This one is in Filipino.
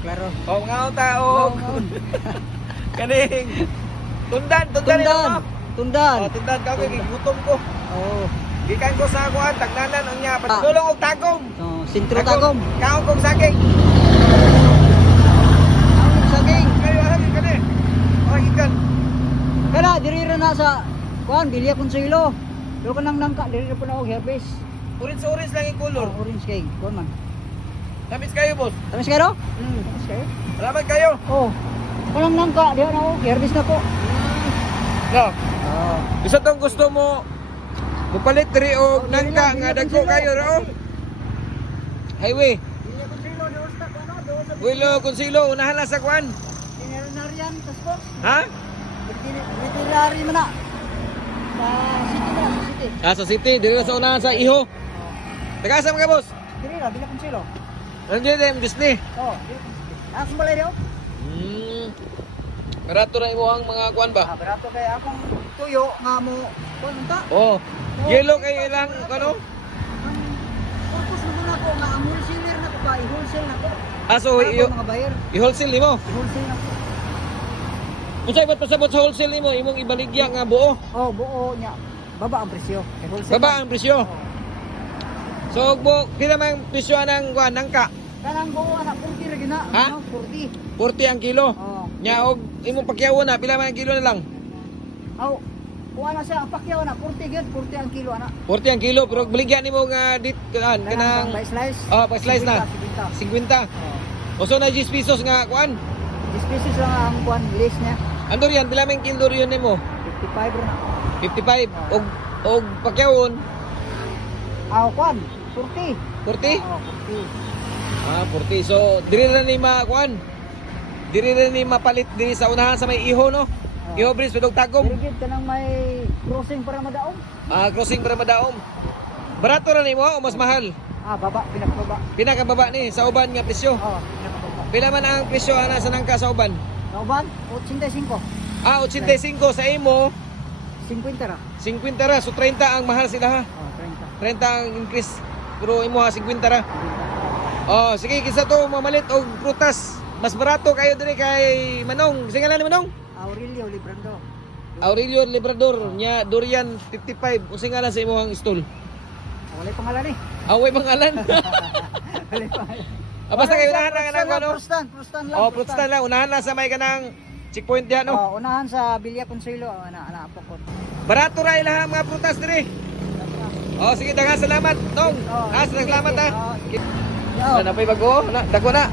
klaro. O nga tao. Kaning tundan imo. Tundan. Tundan ka kay gutom ko. Oo. Gikan ko sa kuan tagnanan unya patulong og tagom. So, sintro tagom. Kaon kog saging. Ang saging. Kayo ari kani. O gikan. Kaya diri ra na sa kuan Bilya Consuelo. Do ka nang nangka diri ra po na og herpes. Orange lang yung color. Orange cake. Kuan man. Tamis kayo, boss. Tamis kayo? Tamis kayo. Salamat kayo. Oh. Kanang nangka di na og herpes na po. No. Oh. Isa tong gusto mo mupalit diri og nangka nga dagko kayo ro. Highway. Bilya Consuelo do sa kuno do sa Willow Consilo unahan na sa kuan. Veterinarian Tasco. Ha? Veterinary man na. Sa city ba? Sa city. Sa city, diri na sa unahan sa Iho. Tagasa mga boss. Diri ra Bilya Consuelo. Nandiyan din Disney. Oh. Ako balay dio. Barato na imo ang mga kuan ba? Barato kay akong tuyo nga mo kuan unta. Oh. Yellow kay ilang ano? Ang purpose mo na ko nga ang wholesaler na ko ba i-wholesale na ko. Aso Mga buyer i-wholesale nimo. i-wholesale na ko. Unsay ba't pasabot sa wholesale nimo imong ibaligya nga buo? Oh, buo nya. Baba ang presyo. Kay wholesale. Baba ang presyo. So pila man ang presyo ng kuan nangka? Kanang buo anak 40 ra gina. Ha? Ano 40. 40 ang kilo. Oh. Nya og imong pakyawon na pila man ang kilo na lang? Aw. Kuha na siya ang pakyaw na 40 gid 40 ang kilo ana. 40 ang kilo pero baligya nimo nga dit kanang by slice. oh, pa slice na. 50. 50. O so na 10 pesos nga kuan. 10 pesos lang ang kuan list niya. Ando riyan pila man kilo riyon nimo? 55 ra na. 55 og pakyawon Aw kuan 40. 40? Oh, 40. 40. So diri ra ni kuan. Diri ra ni mapalit diri sa unahan sa may Iho no. Iho bridge pedog tagom. Diri gid kanang may crossing para madaog. Crossing para madaom. Barato ra nimo o mas mahal? Baba, pinakababa. Pinakababa ni sa uban nga presyo. Pinakababa. Pila man ang presyo ana sa nangka sa uban? Nauban, 85. 85 sa imo, 50 ra. 50 ra. So 30 ang mahal sila ha. 30. 30 ang increase. Pero imo ha 50 ra. Sige kisa to mamalit og prutas. Mas barato kayo diri kay Manong. Singalan ni Manong? Aurelio Librando. Aurelio Librador nya durian 55. Unsay ngalan sa imong stall? Wala pangalan ni. Away pangalan. Wala pangalan. Basta kayo unahan na kanang ano? Prustan lang. Prustan lang. Unahan na sa may kanang checkpoint diha no. Unahan sa Bilya Consuelo, ana po ko. Barato ra ilaha mga prutas diri. Sige daghang salamat, Tong. Salamat ha. Oh. Napay bago, dako na.